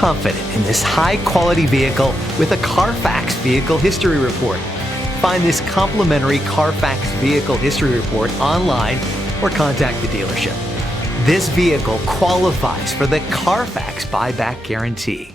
confident in this high-quality vehicle with a Carfax Vehicle History Report. Find this complimentary Carfax Vehicle History Report online or contact the dealership. This vehicle qualifies for the Carfax Buyback Guarantee.